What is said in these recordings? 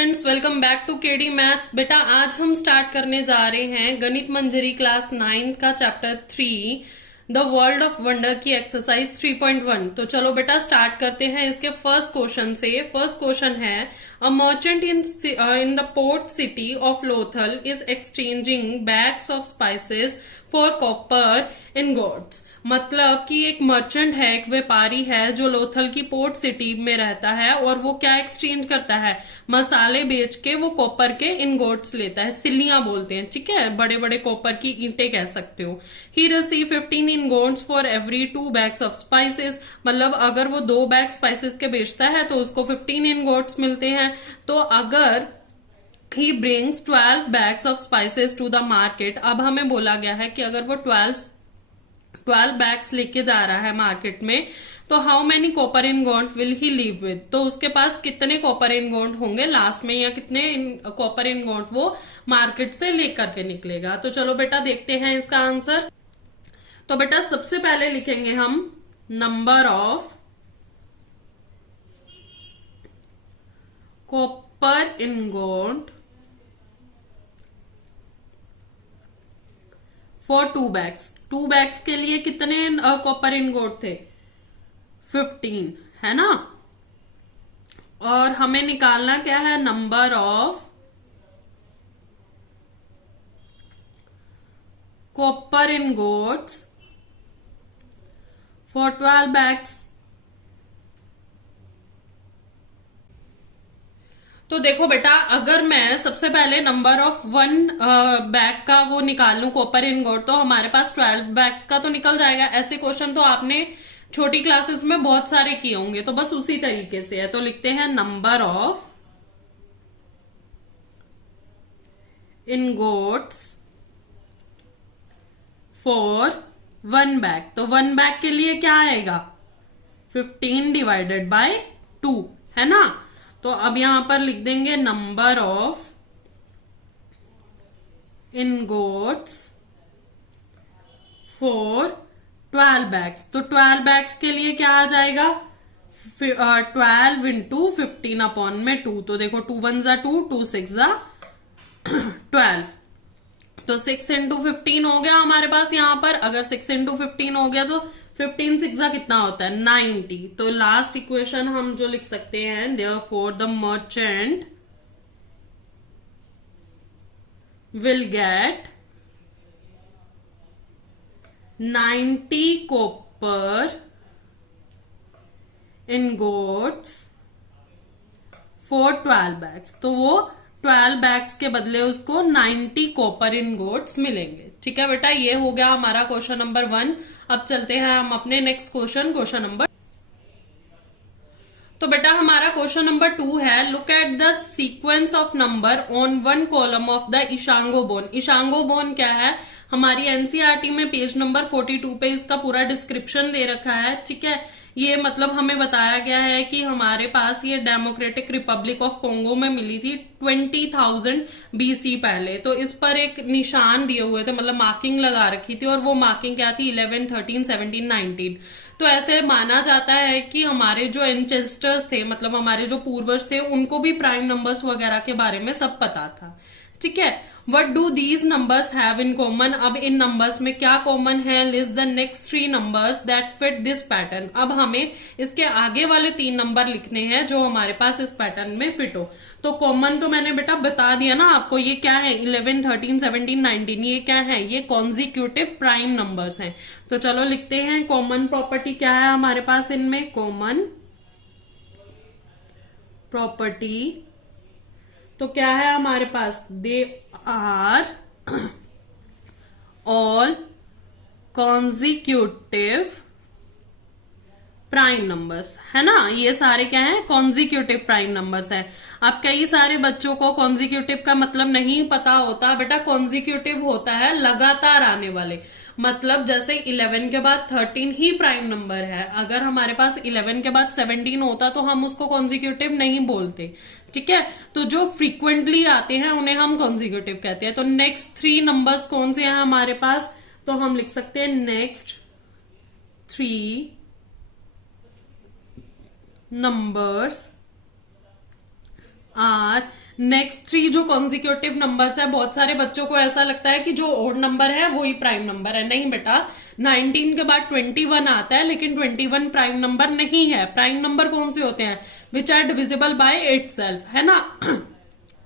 Students, welcome back to KD maths. बेटा आज हम स्टार्ट करने जा रहे हैं गणित मंजरी क्लास 9 का chapter 3 the world of wonder की एक्सरसाइज 3.1। तो चलो बेटा स्टार्ट करते हैं इसके फर्स्ट क्वेश्चन से। फर्स्ट क्वेश्चन है a merchant in the port city of Lothal is exchanging bags of spices for copper ingots. मतलब कि एक मर्चेंट है, एक व्यापारी है जो लोथल की पोर्ट सिटी में रहता है और वो क्या एक्सचेंज करता है, मसाले बेच के वो कॉपर के इनगोट्स लेता है, सिल्लियां बोलते हैं, ठीक है, बड़े बड़े कॉपर की ईंटें कह सकते हो। He receive 15 ingots for every 2 bags of spices. मतलब अगर वो 2 बैग स्पाइसेस के बेचता है तो उसको 15 इनगोट्स मिलते हैं। तो अगर he brings 12 bags of spices to the market, अब हमें बोला गया है कि अगर वो 12 बैग्स लेके जा रहा है मार्केट में तो how many copper ingot will he leave with. तो उसके पास कितने कॉपर इनगोट होंगे लास्ट में, या कितने कॉपर इनगोट वो मार्केट से लेकर के निकलेगा। तो चलो बेटा देखते हैं इसका आंसर। तो बेटा सबसे पहले लिखेंगे हम number of copper ingot for 2 bags. 2 bags के लिए कितने कॉपर इनगोट थे? 15, है ना। और हमें निकालना क्या है, number of copper ingots for 12 bags. तो देखो बेटा, अगर मैं सबसे पहले नंबर ऑफ 1 बैग का वो निकाल लूं कॉपर इनगोट, तो हमारे पास 12 बैग्स का तो निकल जाएगा। ऐसे क्वेश्चन तो आपने छोटी क्लासेस में बहुत सारे किए होंगे, तो बस उसी तरीके से है। तो लिखते हैं नंबर ऑफ इनगोट्स फॉर 1 बैग। तो 1 बैग के लिए क्या आएगा, 15 डिवाइडेड बाय 2, है ना। तो अब यहां पर लिख देंगे नंबर ऑफ इनगोट्स फॉर 12 बैग्स। तो 12 बैग्स के लिए क्या आ जाएगा, 12 इंटू 15 अपॉन में 2। तो देखो 2 1 जा 2, 2 6 जा 12। तो 6 इंटू 15 हो गया हमारे पास यहां पर। अगर 6 इंटू 15 हो गया तो 15 6 कितना होता है, 90। तो लास्ट इक्वेशन हम जो लिख सकते हैं, therefore the merchant will get 90 copper ingots for 12 bags. तो वो 12 बैग्स के बदले उसको 90 कॉपर इनगोट्स मिलेंगे। ठीक है बेटा, ये हो गया हमारा क्वेश्चन नंबर 1। अब चलते हैं हम अपने नेक्स्ट क्वेश्चन नंबर। तो बेटा हमारा क्वेश्चन नंबर 2 है, look at the sequence of number on 1 column of the Ishango bone. Ishango bone क्या है, हमारी एनसीईआरटी में पेज नंबर 42 पे इसका पूरा डिस्क्रिप्शन दे रखा है। ठीक है, ये मतलब हमें बताया गया है कि हमारे पास ये डेमोक्रेटिक रिपब्लिक ऑफ कोंगो में मिली थी 20,000 BC पहले। तो इस पर एक निशान दिए हुए थे, मतलब मार्किंग लगा रखी थी, और वो मार्किंग क्या थी, 11 13 17 19। तो ऐसे माना जाता है कि हमारे जो एंसेस्टर्स थे, मतलब हमारे जो पूर्वज थे, उनको भी प्राइम नंबर्स वगैरह के बारे में सब पता था। ठीक है, what do these numbers have in common. अब इन नंबर्स में क्या कॉमन है, list the next 3 numbers that fit this pattern. अब हमें इसके आगे वाले 3 नंबर लिखने हैं जो हमारे पास इस पैटर्न में फिट हो। तो कॉमन तो मैंने बेटा बता दिया ना आपको, ये क्या है, 11 13 17 19, ये क्या है, ये कॉन्जिक्यूटिव प्राइम नंबर्स हैं। तो चलो लिखते हैं कॉमन प्रॉपर्टी क्या है हमारे पास इनमें। कॉमन प्रॉपर्टी तो क्या है हमारे पास, they are all consecutive prime numbers, है ना। ये सारे क्या है, कॉन्जिक्यूटिव प्राइम नंबर्स हैं। अब कई सारे बच्चों को कॉन्जिक्यूटिव का मतलब नहीं पता होता। बेटा कॉन्जिक्यूटिव होता है लगातार आने वाले, मतलब जैसे 11 के बाद 13 ही प्राइम नंबर है। अगर हमारे पास 11 के बाद 17 होता तो हम उसको कॉन्जिक्यूटिव नहीं बोलते। ठीक है, तो जो फ्रीक्वेंटली आते हैं उन्हें हम कॉन्जिक्यूटिव कहते हैं। तो नेक्स्ट 3 नंबर्स कौन से हैं हमारे पास, तो हम लिख सकते हैं next 3 numbers are next three जो कॉन्जिक्यूटिव नंबर्स है, बहुत सारे बच्चों को ऐसा लगता है कि जो ओड नंबर है वही प्राइम नंबर है। नहीं बेटा, 19 के बाद 21 आता है, लेकिन 21 प्राइम नंबर नहीं है। प्राइम नंबर कौन से होते हैं? Which are divisible by itself, है ना।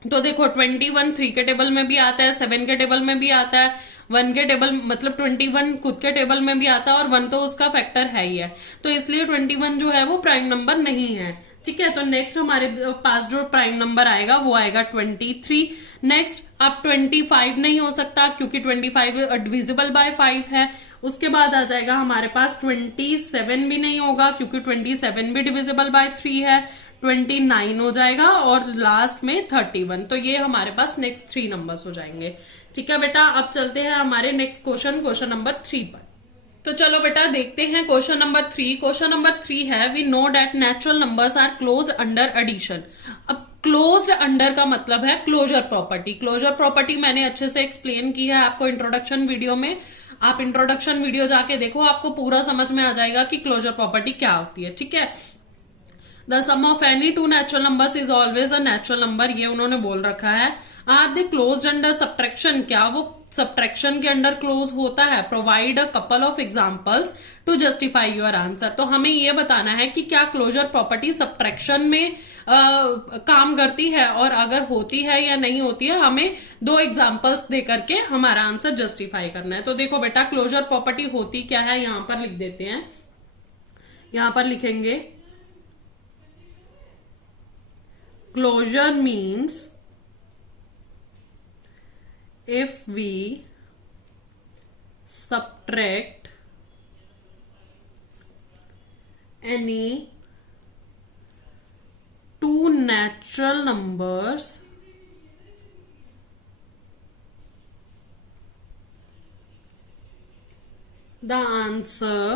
तो देखो 21 3 के टेबल में भी आता है, 7 के टेबल में भी आता है, 1 के टेबल मतलब 21 खुद के टेबल में भी आता है, और 1 तो उसका फैक्टर है ही है। तो इसलिए 21 जो है वो प्राइम नंबर नहीं है। ठीक है, तो नेक्स्ट हमारे पास जो प्राइम नंबर आएगा वो आएगा 23। नेक्स्ट, अब 25 नहीं हो सकता क्योंकि 25 डिविजिबल बाय 5 है। उसके बाद आ जाएगा हमारे पास 27 भी नहीं होगा क्योंकि 27 भी डिविजिबल बाय 3 है। 29 हो जाएगा और लास्ट में 31। तो ये हमारे पास नेक्स्ट 3 नंबर्स हो जाएंगे। ठीक है बेटा, अब चलते हैं हमारे नेक्स्ट क्वेश्चन नंबर 3 पर। तो चलो बेटा देखते हैं क्वेश्चन नंबर 3। क्वेश्चन नंबर 3 है, we know that natural numbers are close under addition. अब क्लोज अंडर का मतलब है क्लोजर प्रॉपर्टी। क्लोजर प्रॉपर्टी मैंने अच्छे से एक्सप्लेन की है आपको इंट्रोडक्शन वीडियो में। आप इंट्रोडक्शन वीडियो जाके देखो, आपको पूरा समझ में आ जाएगा कि क्लोजर प्रॉपर्टी क्या होती है। ठीक है, the sum of any two natural numbers is always a natural number, ये उन्होंने बोल रखा है। Are they closed under subtraction, क्या वो सब्ट्रैक्शन के अंडर क्लोज होता है? Provide a couple of examples to justify your answer. तो हमें ये बताना है कि क्या क्लोजर प्रॉपर्टी सब्ट्रैक्शन में काम करती है, और अगर होती है या नहीं होती है, हमें 2 एग्जांपल्स दे करके हमारा आंसर जस्टिफाई करना है। तो देखो बेटा, क्लोजर प्रॉपर्टी होती क्या है, यहां पर लिख देते हैं। यहां पर लिखेंगे closure means if we subtract any two natural numbers the answer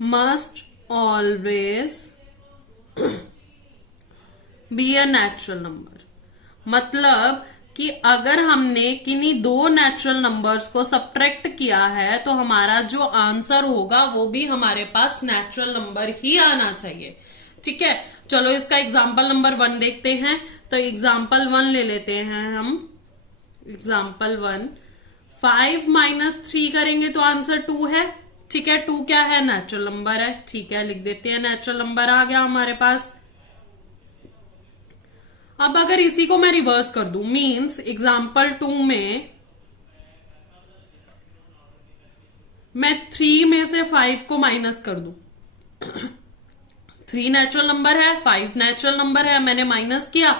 must always be a natural number। मतलब कि अगर हमने किन्हीं 2 नेचुरल नंबर्स को सब्ट्रैक्ट किया है तो हमारा जो आंसर होगा वो भी हमारे पास नेचुरल नंबर ही आना चाहिए। ठीक है, चलो इसका एग्जाम्पल नंबर 1 देखते हैं। तो एग्जाम्पल 1 ले लेते हैं हम। एग्जाम्पल 1, 5 - 3 करेंगे तो आंसर 2 है। ठीक है, 2 क्या है? नेचुरल नंबर है। ठीक है, लिख देते हैं, नेचुरल नंबर आ गया हमारे पास। अब अगर इसी को मैं रिवर्स कर दूं, मींस एग्जाम्पल 2 में मैं 3 में से 5 को माइनस कर दूं। 3 नेचुरल नंबर है, 5 नेचुरल नंबर है, मैंने माइनस किया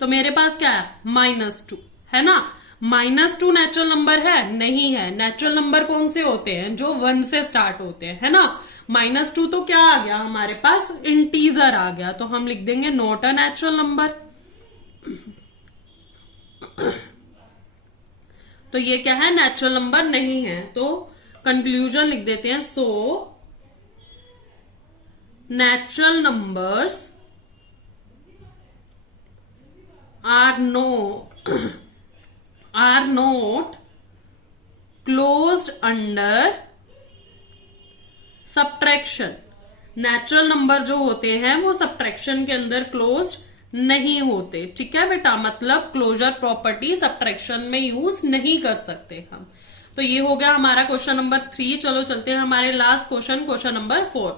तो मेरे पास क्या है? -2, है ना। -2 नेचुरल नंबर है? नहीं है। नेचुरल नंबर कौन से होते हैं? जो 1 से स्टार्ट होते हैं, है ना। -2 तो क्या आ गया हमारे पास? इंटीजर आ गया, तो हम लिख देंगे नॉट अ नेचुरल नंबर। तो ये क्या है? नेचुरल नंबर नहीं है। तो कंक्लूजन लिख देते हैं, so natural numbers are not closed under subtraction. Natural number जो होते हैं वो सब्ट्रैक्शन के अंदर क्लोज्ड नहीं होते। ठीक है बेटा, मतलब क्लोजर प्रॉपर्टी सब्ट्रैक्शन में यूज नहीं कर सकते हम। तो ये हो गया हमारा क्वेश्चन नंबर 3। चलो चलते हैं हमारे लास्ट क्वेश्चन नंबर 4।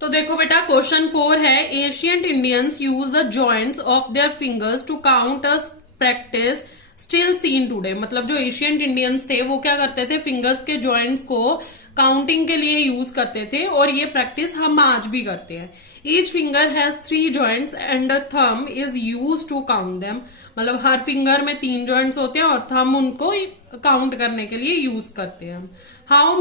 तो देखो बेटा, क्वेश्चन 4 है, ancient Indians use the joints of their fingers to count a practice still seen today. मतलब जो एशियंट इंडियंस थे वो क्या करते थे? फिंगर्स के जॉइंट्स को काउंटिंग के लिए यूज करते थे, और ये प्रैक्टिस हम आज भी करते हैं। Each finger has 3 joints and thumb is use to count them. मतलब हर फिंगर में 3 जॉइंट्स होते हैं और थंब उनको काउंट करने के लिए यूज करते हैं हम। How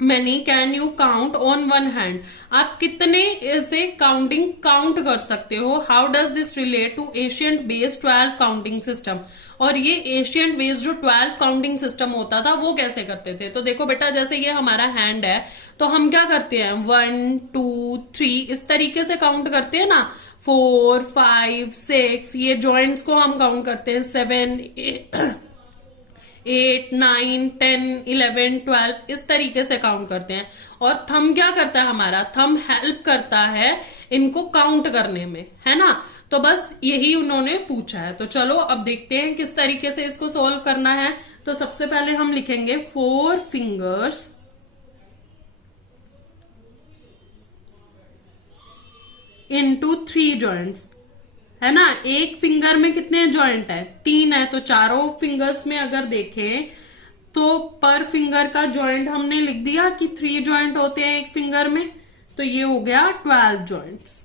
many can you count on 1 hand? आप कितने ऐसे काउंट कर सकते हो? How does this relate to ancient based 12 counting system? और ये एशियंट बेस्ड जो 12 काउंटिंग सिस्टम होता था वो कैसे करते थे? तो देखो बेटा, जैसे ये हमारा हैंड है तो हम क्या करते हैं? 1 2 3 इस तरीके से काउंट करते हैं ना। 4 5 6 ये जॉइंट्स को हम काउंट करते हैं। 7 8 9 10 11 12 इस तरीके से काउंट करते हैं। और थंब क्या करता है हमारा, थंब हेल्प करता है इनको काउंट करने में, है ना। तो बस यही उन्होंने पूछा है। तो चलो अब देखते हैं किस तरीके से इसको सॉल्व करना है। तो सबसे पहले हम लिखेंगे 4 फिंगर्स इनटू 3 जॉइंट्स, है ना। एक फिंगर में कितने जॉइंट है, 3 है। तो चारों फिंगर्स में अगर देखें तो पर फिंगर का जॉइंट हमने लिख दिया कि 3 जॉइंट होते हैं एक फिंगर में, तो ये हो गया 12 जॉइंट्स।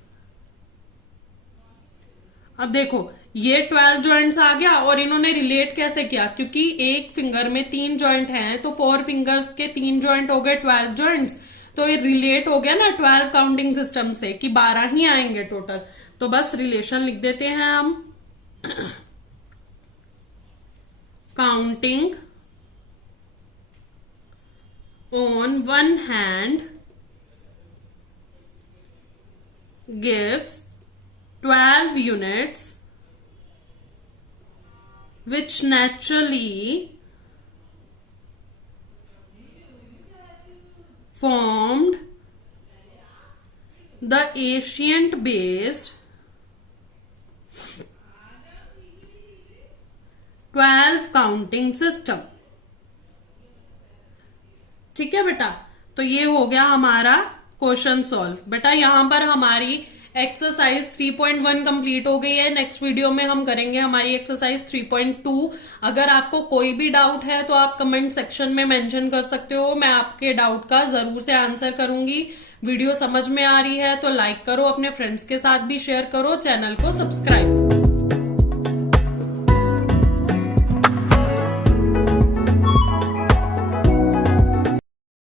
अब देखो ये 12 जॉइंट्स आ गया, और इन्होंने रिलेट कैसे किया, क्योंकि एक फिंगर में 3 जॉइंट हैं तो 4 फिंगर्स के 3 जॉइंट हो गए 12 जॉइंट्स। तो ये रिलेट हो गया ना 12 काउंटिंग सिस्टम से कि 12 ही आएंगे टोटल। तो बस रिलेशन लिख देते हैं हम। Counting on one hand gives 12 units, which naturally formed the ancient based 12 counting system। ठीक है बेटा, तो ये हो गया हमारा क्वेश्चन सॉल्व। बेटा यहाँ पर हमारी एक्सरसाइज 3.1 कंप्लीट हो गई है। नेक्स्ट वीडियो में हम करेंगे हमारी एक्सरसाइज 3.2। अगर आपको कोई भी डाउट है तो आप कमेंट सेक्शन में मेंशन कर सकते हो, मैं आपके डाउट का जरूर से आंसर करूंगी। वीडियो समझ में आ रही है तो लाइक करो, अपने फ्रेंड्स के साथ भी शेयर करो, चैनल को सब्सक्राइब।